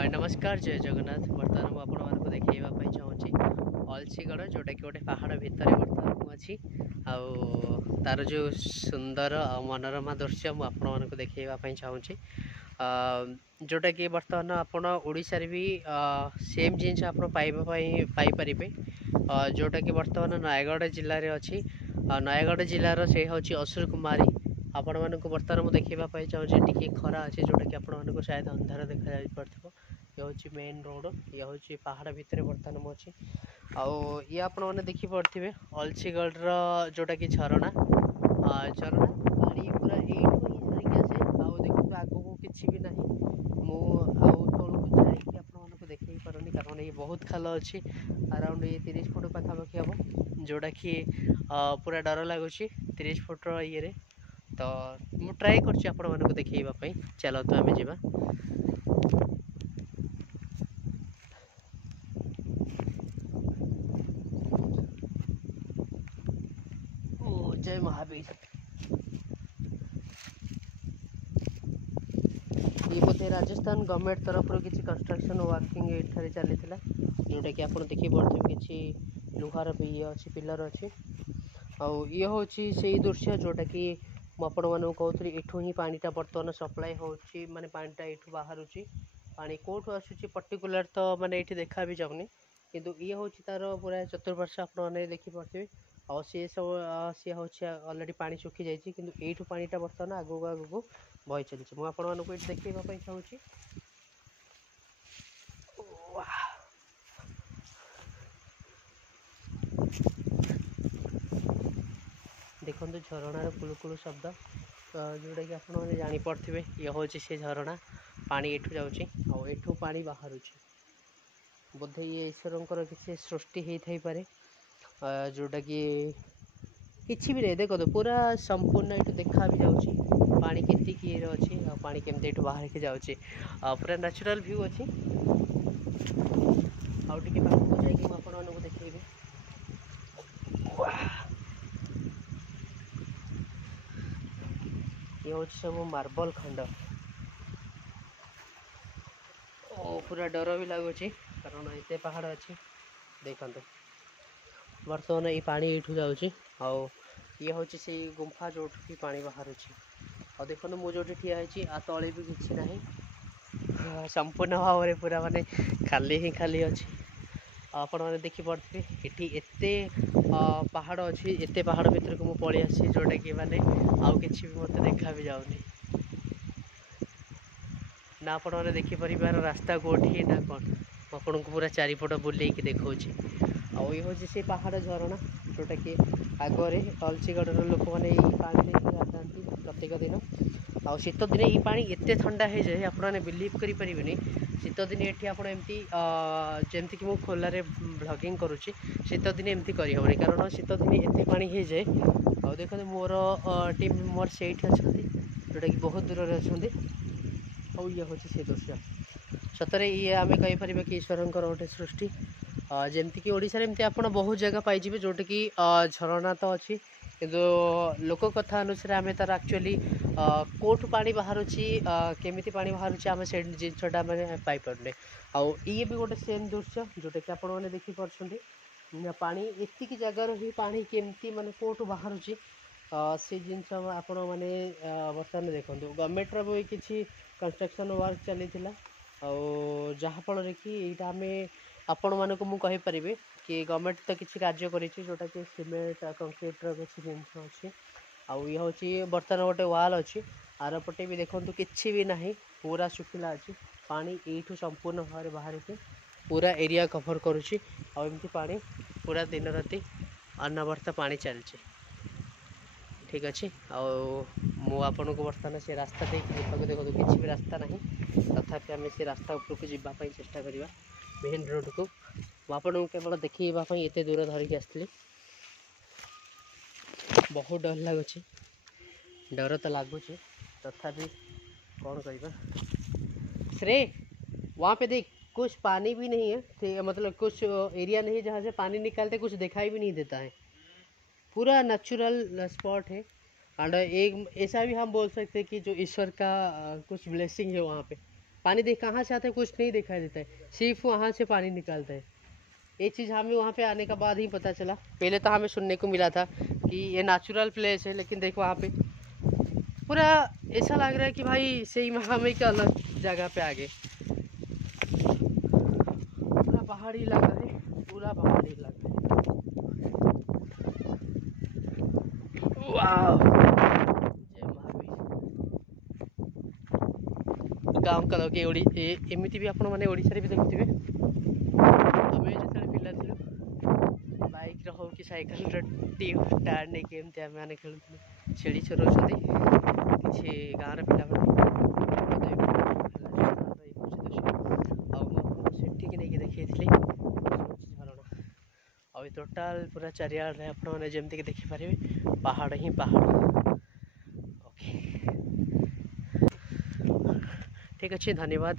नमस्कार जय जगन्नाथ बर्तमान मुझे देखा चाहूँगी अलसीगढ़ जोटा कि गोटे पहाड़ भितर बर्तमान मुझे तार जो सुंदर मनोरमा दृश्य मुझे देखापी चाहूँगी जोटा कि बर्तमान आपण ओडिशारे भी सेम जिनस आप पाइपर जोटा कि बर्तमान नयगढ़ जिले में अच्छी नयगढ़ जिलार से हूँ असुर कुमारी आपण मानक बर्तमान मुझे देखापी चाहूँगी टी खरा अच्छे जोटा कि आपको शायद अंधार देखा जा ये हूँ मेन रोड ये हूँ पहाड़ भितर बर्तमान मुझे ये आपण मैंने देखिपे अलसीगढ़ जोटा कि झरणा झरणा पानी पूरा यही झरिक आसे देखो आग को किसी भी ना तौक जाकि देखे पारनी कारण ये बहुत खाल अच्छी अराउंड ये 30 फुट पाखापाखि हम जोटा कि पूरा डर लगुच 30 फुट्र ये तो मु ट्राए कर देखापी चलतु आम जा जय महावीर ये बोधे राजस्थान गवर्नमेंट तरफ किसी कंस्ट्रक्शन वर्किंग ये चली जोटा कि आप देखिए किसी लुहार भी ये अच्छी पिलर अच्छी आउ ये हूँ से दृश्य जोटा कि मुझे मानक कहूँ एठू ही पानीटा बर्तमान सप्लाई हो माने पानीटा ये बाहर पानी कौटू आसूँ पर्टिकुलर तो माने ये देखा भी जाऊनी किंतु ये हूँ तार पूरा चतुर्पार्श्व आपने देखिपे और सी सब सी हूँ अलरेडी पानी सुखी जाइए कि यू पानीटा बर्तमान आगू आगू बही चली मुझे देखापी चाहूँगी देखो झरणार कुलुकुलु शब्द जोटा कि आपने जापे ये हूँ से झरणा पानी एठू जाऊँ एठू पानी बाहर बोधे ये ईश्वर किसी सृष्टि होता पारे जोटा कि किसी भी नहीं देखो तो पूरा संपूर्ण ये देखा भी जाऊँगी पानी केती किए अच्छी पानी केमती ये बाहर के जाऊँगी पूरा नेचुरल व्यू अच्छी आगे पाखक जाकि आपको देखी ये हूँ सब मार्बल खंड पूरा डर भी लगुच कारण एत पहाड़ अच्छी देखते बर्तमान ये पानी ये जाऊँ ये हूँ से गुंफा जो पानी बाहर आ देखो मुझे जो ठिया तले भी किसी ना संपूर्ण भाव में पूरा माने खाली ही खाली अच्छी आपण मैंने देखिपे ये एत पहाड़ अच्छी एत पहाड़ भर को मुझे पलि आसी जोटा कि माने आउ कि मत देखा भी जाऊनी ना आपण मैंने देखिपर रास्ता कौटी ना कौन आपन को पूरा चारिपट बुले देखा ये हूँ से पहाड़ झरणा जोटा कि आगे अलसीगढ़ लोक मैंने पानी गाधाती प्रत्येक दिन आ शीत दिन ये पानी एत ठंडा हो जाए आपने बिलीव करें शीत दिन ये आपमती जमती कि मुझे खोलारे ब्लॉगिंग करुच्ची शीत दिन एमती करहबनी कारण शीत दिन एत पानी हो जाए आ देखो मोर टीम मेम्बर से अच्छा जोटा कि बहुत दूर में अच्छा ये हूँ से दृश्य सतरे ये आम कहीपर कि ईश्वर गोटे सृष्टि जमती कि ओडिशा एमती आप बहुत जगह पाइबे जोटा कि झरणा तो अच्छी किंतु लोक कथा अनुसार आम तार एक्चुअली कौटू पानी बाहर केमी पानी बाहर आम से जिनसा मैंने पाइपरने आउ ये भी गोटे सेम दृश्य जोटा कि आपने देखिपे पानी एतिक जगार ही पानी केमती माने कौटू बाहर से जिनस आपण मैंने बर्तमान देखो गवर्नमेंटर भी किसी कंस्ट्रक्शन वर्क चली जहाँफल कि यहाँ आम आपण मानक मुझे कि गवर्नमेंट तो किसी कार्य जोटा कि सीमेंट कंक्रीटर किसी जिनस अच्छी आउ ये हूँ बर्तमान गोटे वाल अच्छी आरपटे भी देखो किसी भी ना पूरा शुखिला अच्छी पानी यू संपूर्ण भाव में बाहर के पूरा एरिया कभर करुच्ची आमती पानी पूरा दिन राति अनवर्त पानी चलती ठीक अच्छे आपन को बर्तमान से रास्ता देखा देखो किसी भी रास्ता ना तथापि आम से रास्ता उपरको जावाई चेष्टा करवा मेन रोड को आपन केवल देखापी एत दूर धरिकी आसती बहुत डर लगुच डर तो लगुच तथापि कौन करवा श्रेय वहाँ पे देख कुछ पानी भी नहीं है मतलब कुछ एरिया नहीं जहाँ से पानी निकालते कुछ दिखाई भी नहीं देता है पूरा नेचुरल स्पॉट है एंड एक ऐसा भी हम बोल सकते हैं कि जो ईश्वर का कुछ ब्लेसिंग है वहाँ पे पानी देख कहाँ से आता है कुछ नहीं दिखाई देता है, सिर्फ वहाँ से पानी निकलता है। ये चीज़ हमें वहाँ पे आने के बाद ही पता चला। पहले तो हमें सुनने को मिला था कि ये नेचुरल प्लेस है, लेकिन देखो वहाँ पे पूरा ऐसा लग रहा है कि भाई सही में हम एक अलग जगह पे आ गए। पूरा पहाड़ी इलाका है, पूरा पहाड़ी इलाका है। वाह, जय महावीर। गाँव का लोग एमती भी आपण मैंने ओडिशा भी देखुवे। आमे जिते पिला थिलु बाइक हो कि साइकेल टायर नहीं कि एमती आम मैंने खेलु छेड़ी चराउछन्ति किसी गाँव पिला सेठिक नहीं देखी झरणा आ टोटाल पूरा चारिआडे आपने जमीक देखिपारे पहाड़ ही पहाड़। ओके, ठीक अच्छे, धन्यवाद।